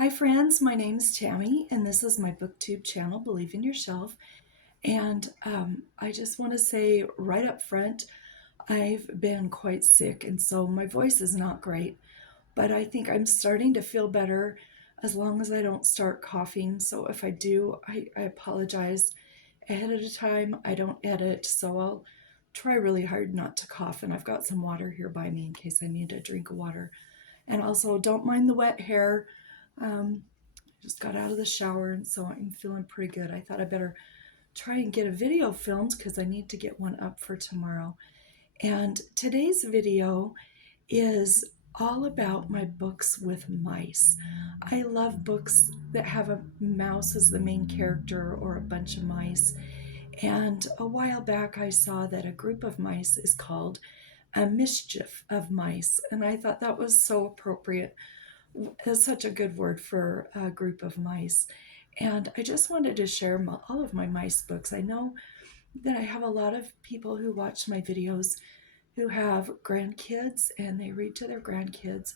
Hi friends, my name is Tammy and this is my booktube channel, Believe in Yourself. And I just want to say right up front, I've been quite sick and so my voice is not great, but I think I'm starting to feel better as long as I don't start coughing. So if I do, I apologize ahead of time. I don't edit, so I'll try really hard not to cough. And I've got some water here by me in case I need a drink of water. And also don't mind the wet hair. Um, just got out of the shower and so I'm feeling pretty good. I thought I better try and get a video filmed because I need to get one up for tomorrow. And today's video is all about my books with mice. I love books that have a mouse as the main character or a bunch of mice. And a while back I saw that a group of mice is called a mischief of mice. And I thought that was so appropriate. It's such a good word for a group of mice. And I just wanted to share all of my mice books. I know that I have a lot of people who watch my videos who have grandkids and they read to their grandkids,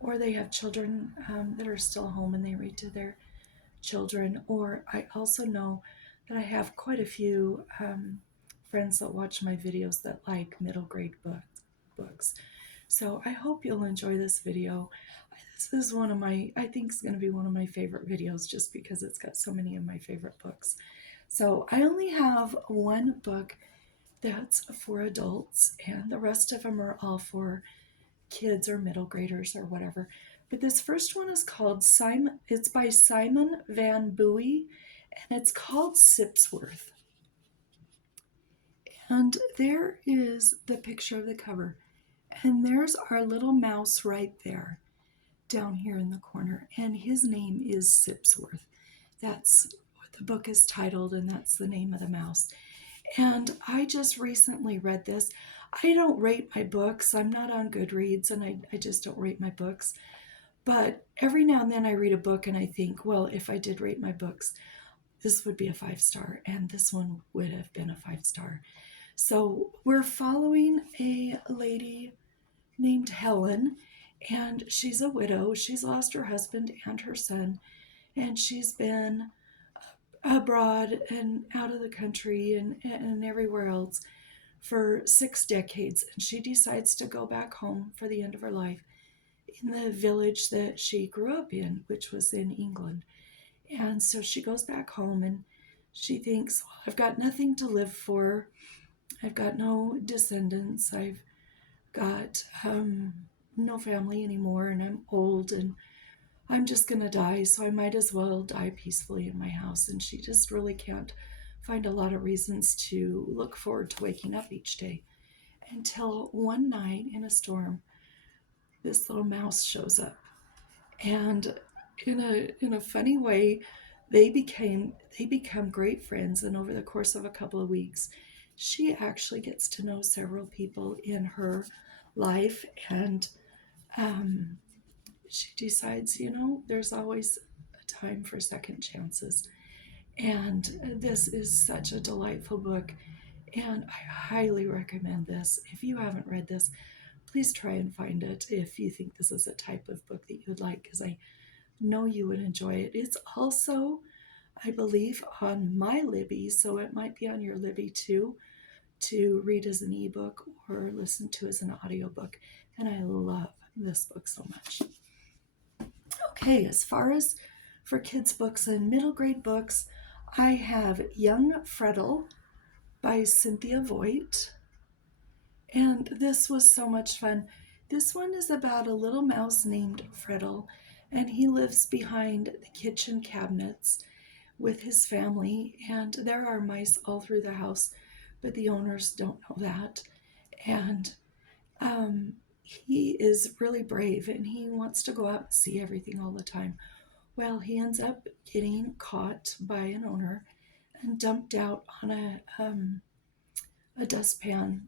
or they have children that are still home and they read to their children. Or I also know that I have quite a few friends that watch my videos that like middle grade books. So I hope you'll enjoy this video. This is one of my, I think it's going to be one of my favorite videos just because it's got so many of my favorite books. So I only have one book that's for adults and the rest of them are all for kids or middle graders or whatever. But this first one is called Simon, it's by Simon Van Booy and it's called Sipsworth. And there is the picture of the cover. And there's our little mouse right there, down here in the corner. And his name is Sipsworth. That's what the book is titled, and that's the name of the mouse. And I just recently read this. I don't rate my books. I'm not on Goodreads, and I just don't rate my books. But every now and then I read a book and I think, well, if I did rate my books, this would be a 5-star, and this one would have been a 5-star. So we're following a lady named Helen, and she's a widow. She's lost her husband and her son, and she's been abroad and out of the country and everywhere else for 6 decades. And she decides to go back home for the end of her life in the village that she grew up in, which was in England. And so she goes back home and she thinks, well, I've got nothing to live for. I've got no descendants. I've got no family anymore, and I'm old, and I'm just gonna die, so I might as well die peacefully in my house. And she just really can't find a lot of reasons to look forward to waking up each day until one night in a storm, this little mouse shows up, and in a funny way, they become great friends. And over the course of a couple of weeks, she actually gets to know several people in her life, and um, she decides, there's always a time for second chances. And this is such a delightful book, and I highly recommend this. If you haven't read this, please try and find it if you think this is a type of book that you would like, because I know you would enjoy it. It's also, I believe, on my Libby, so it might be on your Libby too, to read as an ebook or listen to as an audiobook. And I love this book so much. Okay, as far as for kids' books and middle grade books, I have Young Freddle by Cynthia Voigt. And this was so much fun. This one is about a little mouse named Fredle, and he lives behind the kitchen cabinets with his family. And there are mice all through the house, but the owners don't know that. And he is really brave and he wants to go out and see everything all the time. Well, he ends up getting caught by an owner and dumped out on a dustpan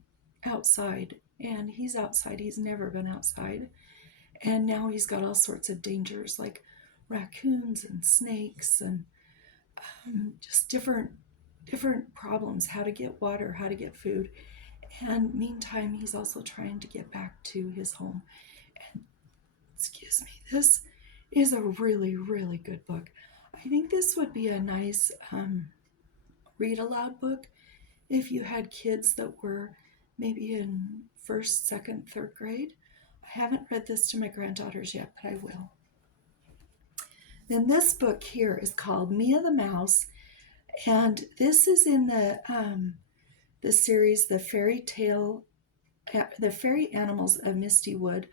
outside. And he's outside. He's never been outside. And now he's got all sorts of dangers like raccoons and snakes and just different problems, how to get water, how to get food. And meantime, he's also trying to get back to his home. And excuse me, this is a really, really good book. I think this would be a nice read aloud book if you had kids that were maybe in first, second, third grade. I haven't read this to my granddaughters yet, but I will. Then this book here is called Mia the Mouse, and this is in the series The Fairy Animals of Misty Wood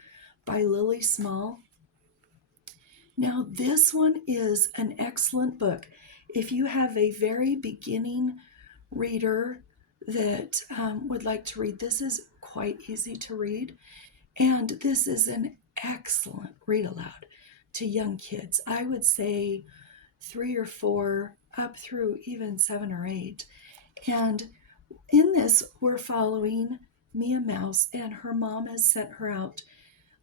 by Lily Small. Now, this one is an excellent book. If you have a very beginning reader that would like to read, this is quite easy to read. And this is an excellent read aloud to young kids. I would say 3 or 4 up through even 7 or 8. And in this, we're following Mia Mouse, and her mom has sent her out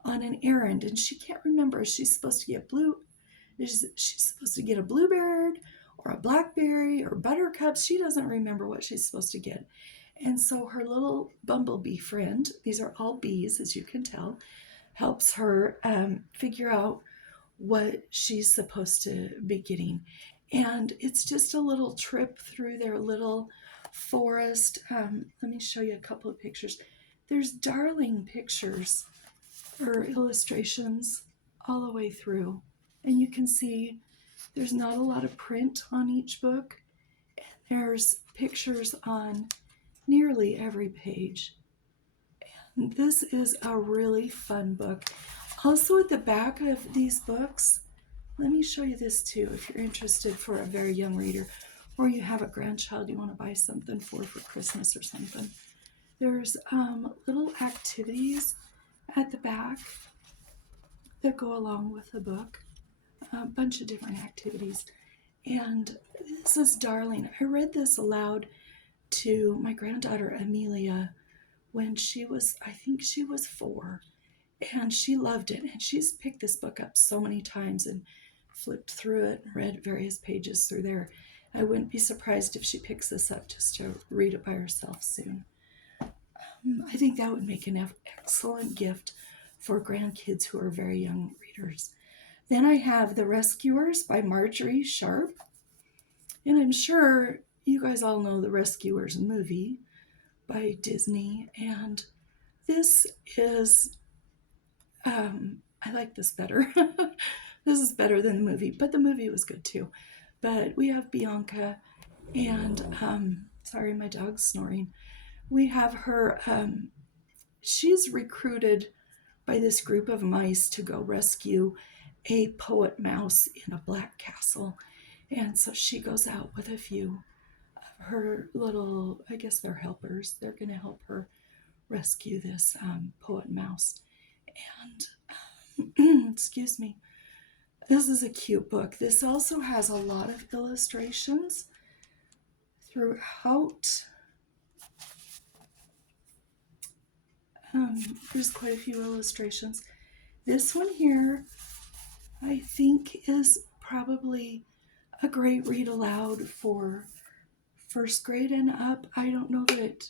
on an errand, and she can't remember. She's supposed to get a bluebird or a blackberry or buttercups. She doesn't remember what she's supposed to get. And so her little bumblebee friend, these are all bees, as you can tell, helps her figure out what she's supposed to be getting. And it's just a little trip through their little forest. Let me show you a couple of pictures. There's darling pictures or illustrations all the way through. And you can see there's not a lot of print on each book. There's pictures on nearly every page. And this is a really fun book. Also at the back of these books, let me show you this too if you're interested for a very young reader, or you have a grandchild you want to buy something for Christmas or something. There's little activities at the back that go along with the book, a bunch of different activities. And this is darling. I read this aloud to my granddaughter Amelia when I think she was 4, and she loved it. And she's picked this book up so many times and flipped through it and read various pages through there. I wouldn't be surprised if she picks this up just to read it by herself soon. I think that would make an excellent gift for grandkids who are very young readers. Then I have The Rescuers by Margery Sharp. And I'm sure you guys all know the Rescuers movie by Disney. And this is, I like this better. This is better than the movie, but the movie was good too. But we have Bianca and, sorry, my dog's snoring. We have her, she's recruited by this group of mice to go rescue a poet mouse in a black castle. And so she goes out with a few of her little, I guess they're helpers. They're going to help her rescue this poet mouse. And, excuse me, this is a cute book. This also has a lot of illustrations throughout. There's quite a few illustrations. This one here, I think, is probably a great read aloud for first grade and up. I don't know that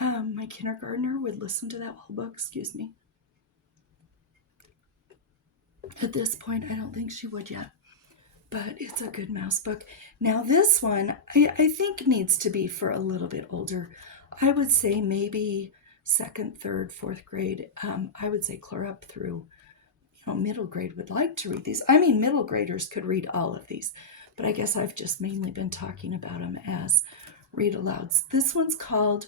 my kindergartner would listen to that whole book, excuse me. At this point, I don't think she would yet, but it's a good mouse book. Now this one, I think needs to be for a little bit older. I would say maybe 2nd, 3rd, 4th grade. I would say clear up through, middle grade would like to read these. I mean, middle graders could read all of these, but I guess I've just mainly been talking about them as read alouds. This one's called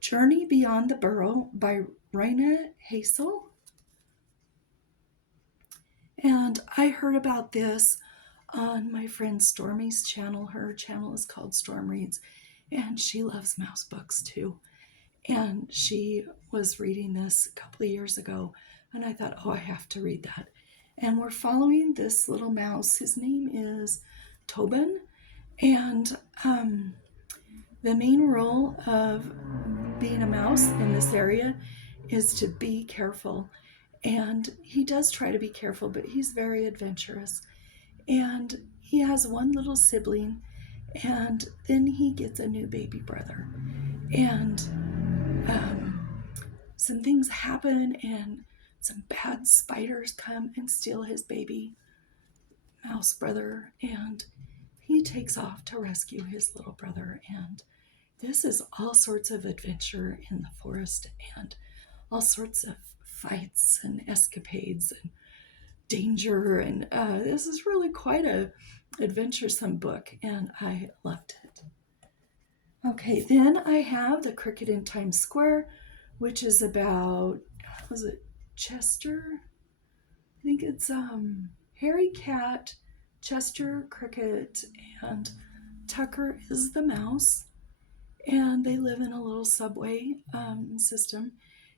Journey Beyond the Burrow by Rina Heisel. And I heard about this on my friend Stormy's channel. Her channel is called Storm Reads, and she loves mouse books too. And she was reading this a couple of years ago, and I thought, I have to read that. And we're following this little mouse. His name is Tobin, and the main role of being a mouse in this area is to be careful. And he does try to be careful, but he's very adventurous. And he has one little sibling, and then he gets a new baby brother. And some things happen, and some bad spiders come and steal his baby mouse brother, and he takes off to rescue his little brother. And this is all sorts of adventure in the forest and all sorts of fights and escapades and danger. And this is really quite a adventuresome book, and I loved it. Okay, then I have The Cricket in Times Square, which is about, was it Chester? I think it's Harry Cat, Chester Cricket, and Tucker is the mouse. And they live in a little subway system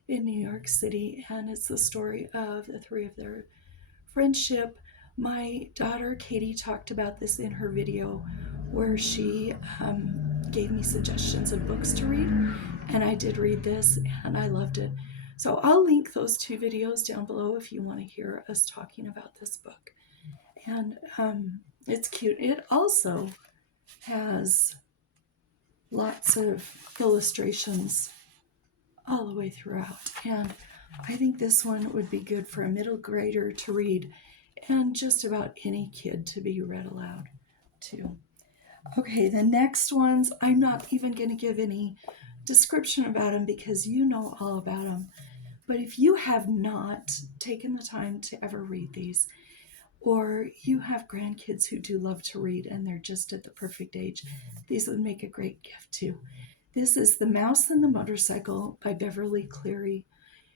in New York City. And it's the story of the three of their friendship. My daughter Katie talked about this in her video where she gave me suggestions of books to read. And I did read this and I loved it. So I'll link those two videos down below if you want to hear us talking about this book. And it's cute. It also has lots of illustrations all the way throughout. And I think this one would be good for a middle grader to read and just about any kid to be read aloud to. Okay, the next ones, I'm not even going to give any description about them because you know all about them. But if you have not taken the time to ever read these, or you have grandkids who do love to read and they're just at the perfect age, these would make a great gift too. This is The Mouse and the Motorcycle by Beverly Cleary.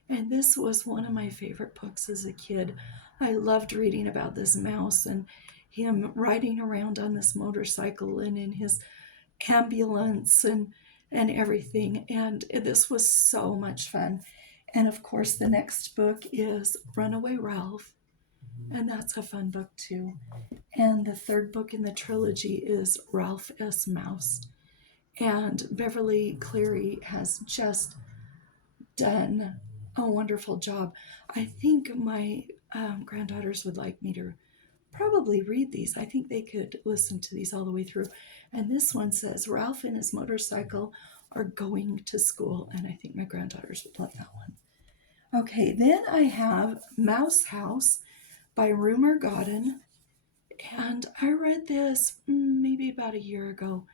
And this was one of my favorite books as a kid. I loved reading about this mouse and him riding around on this motorcycle and in his ambulance and everything. And this was so much fun. And of course, the next book is Runaway Ralph. And that's a fun book too. And the third book in the trilogy is Ralph S. Mouse. And Beverly Cleary has just done a wonderful job. I think my granddaughters would like me to probably read these. I think they could listen to these all the way through. And this one says, Ralph and his motorcycle are going to school. And I think my granddaughters would love that one. Okay, then I have Mouse House by Rumer Godden. And I read this maybe about a year ago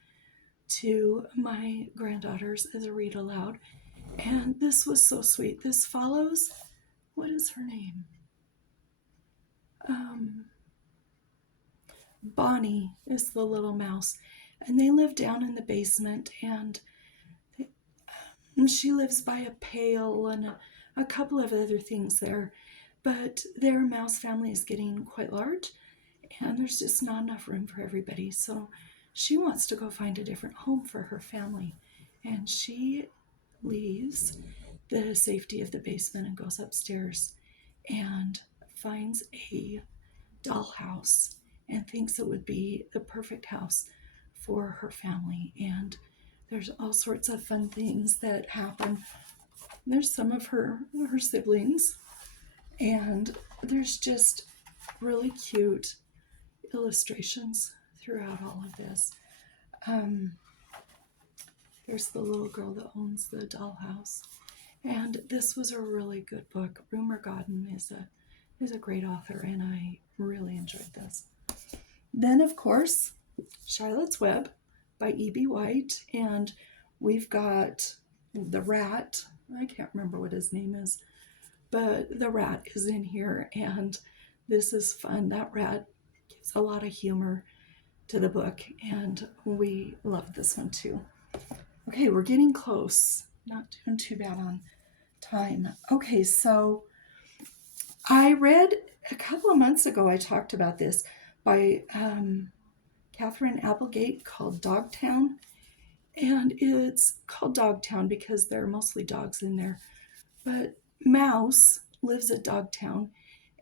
to my granddaughters as a read aloud. And this was so sweet. This follows, what is her name? Bonnie is the little mouse. And they live down in the basement. And she lives by a pail and a couple of other things there. But their mouse family is getting quite large. And there's just not enough room for everybody. So she wants to go find a different home for her family. And she leaves the safety of the basement and goes upstairs and finds a dollhouse and thinks it would be the perfect house for her family. And there's all sorts of fun things that happen. There's some of her siblings, and there's just really cute illustrations throughout all of this. There's the little girl that owns the dollhouse. And this was a really good book. Rumer Godden is a great author, and I really enjoyed this. Then, of course, Charlotte's Web by E.B. White. And we've got the rat. I can't remember what his name is, but the rat is in here, and this is fun. That rat gives a lot of humor to the book, and we love this one too. Okay, we're getting close. Not doing too bad on time. Okay, so I read a couple of months ago, I talked about this by Katherine Applegate called Dogtown. And it's called Dogtown because there are mostly dogs in there. But Mouse lives at Dogtown,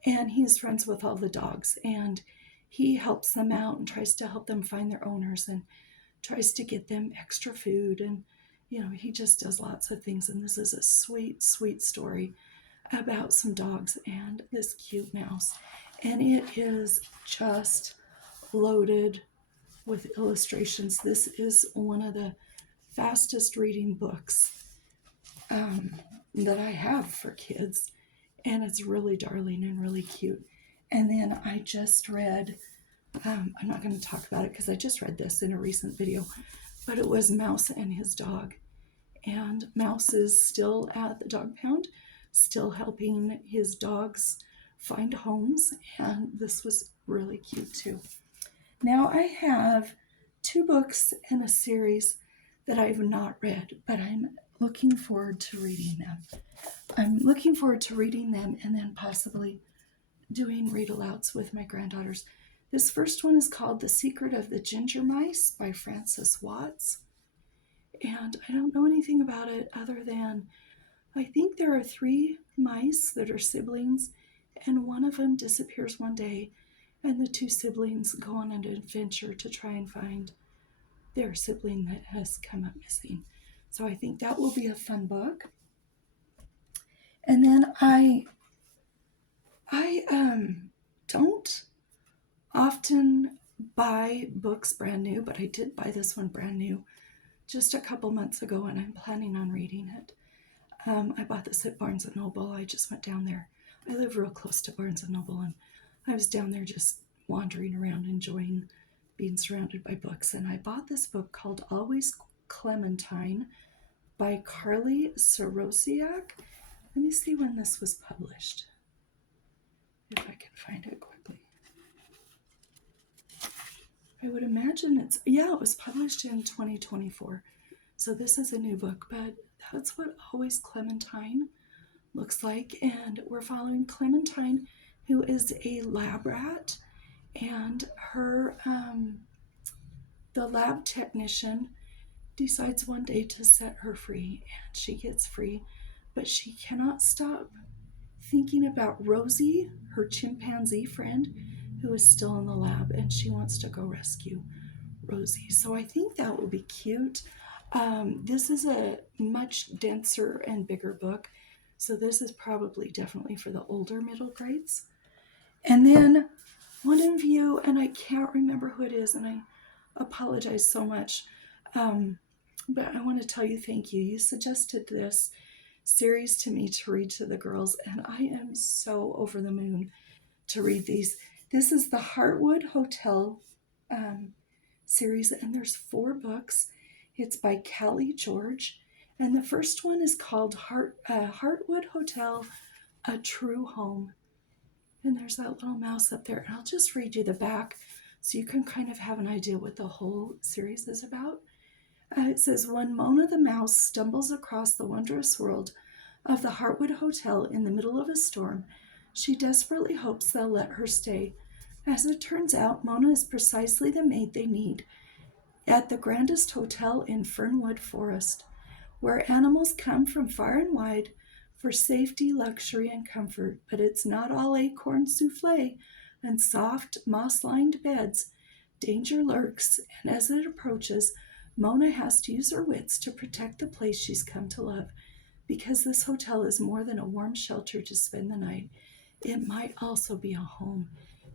and he's friends with all the dogs. And he helps them out and tries to help them find their owners and tries to get them extra food. And, he just does lots of things. And this is a sweet, sweet story about some dogs and this cute mouse. And it is just loaded with illustrations. This is one of the fastest reading books that I have for kids. and it's really darling and really cute. And then I just read, I'm not going to talk about it because I just read this in a recent video, but it was Mouse and his dog. And Mouse is still at the dog pound, still helping his dogs find homes, and this was really cute too. Now I have 2 books in a series that I've not read, but I'm looking forward to reading them. I'm looking forward to reading them and then possibly doing read-alouds with my granddaughters. This first one is called The Secret of the Ginger Mice by Frances Watts. And I don't know anything about it other than I think there are 3 mice that are siblings, and one of them disappears one day, and the 2 siblings go on an adventure to try and find their sibling that has come up missing. So I think that will be a fun book. And then I don't often buy books brand new, but I did buy this one brand new just a couple months ago, and I'm planning on reading it. I bought this at Barnes & Noble. I just went down there. I live real close to Barnes & Noble, and I was down there just wandering around, enjoying being surrounded by books. And I bought this book called Always Clementine by Carlie Sorosiak. Let me see when this was published, if I can find it quickly. I would imagine it was published in 2024. So this is a new book, but that's what Always Clementine looks like. And we're following Clementine, who is a lab rat, and her, the lab technician decides one day to set her free, and she gets free, but she cannot stop thinking about Rosie, her chimpanzee friend, who is still in the lab, and she wants to go rescue Rosie. So I think that will be cute. This is a much denser and bigger book, so this is probably definitely for the older middle grades. And then one of you, and I can't remember who it is, and I apologize so much, but I want to tell you thank you. You suggested this series to me to read to the girls, and I am so over the moon to read these. This is the Heartwood Hotel series, and there's 4 books. It's by Callie George, and the first one is called Heartwood Hotel, A True Home. And there's that little mouse up there, and I'll just read you the back so you can kind of have an idea what the whole series is about. It says, when Mona the mouse stumbles across the wondrous world of the Heartwood Hotel in the middle of a storm, she desperately hopes they'll let her stay. As it turns out, Mona is precisely the maid they need at the grandest hotel in Fernwood Forest, where animals come from far and wide for safety, luxury, and comfort. But it's not all acorn souffle and soft, moss-lined beds. Danger lurks, and as it approaches, Mona has to use her wits to protect the place she's come to love, because this hotel is more than a warm shelter to spend the night. It might also be a home.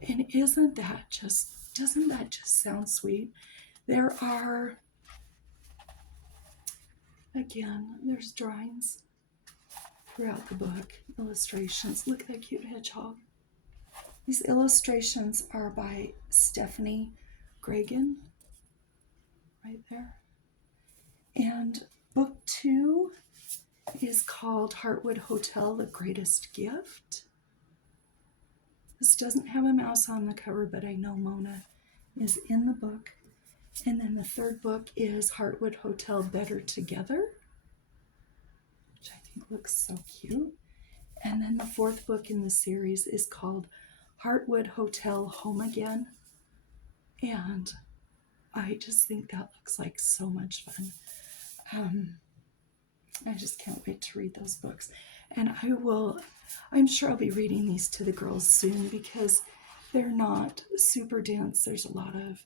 And doesn't that just sound sweet? There are, again, there's drawings throughout the book, illustrations. Look at that cute hedgehog. These illustrations are by Stephanie Gregan, right there. And book 2 is called Heartwood Hotel, The Greatest Gift. This doesn't have a mouse on the cover, but I know Mona is in the book. And then the 3rd book is Heartwood Hotel, Better Together, which I think looks so cute. And then the 4th book in the series is called Heartwood Hotel, Home Again. And I just think that looks like so much fun. I just can't wait to read those books. And I'm sure I'll be reading these to the girls soon because they're not super dense. There's a lot of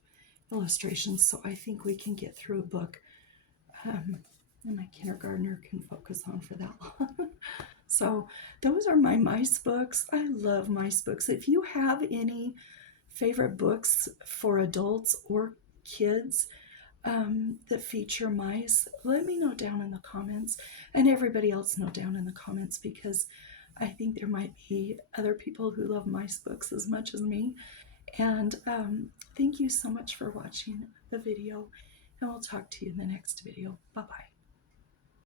illustrations, so I think we can get through a book and my kindergartner can focus on for that long. So those are my mice books. I love mice books. If you have any favorite books for adults or kids that feature mice, let me know down in the comments, and everybody else know down in the comments, because I think there might be other people who love mice books as much as me. And thank you so much for watching the video, and we'll talk to you in the next video. Bye-bye.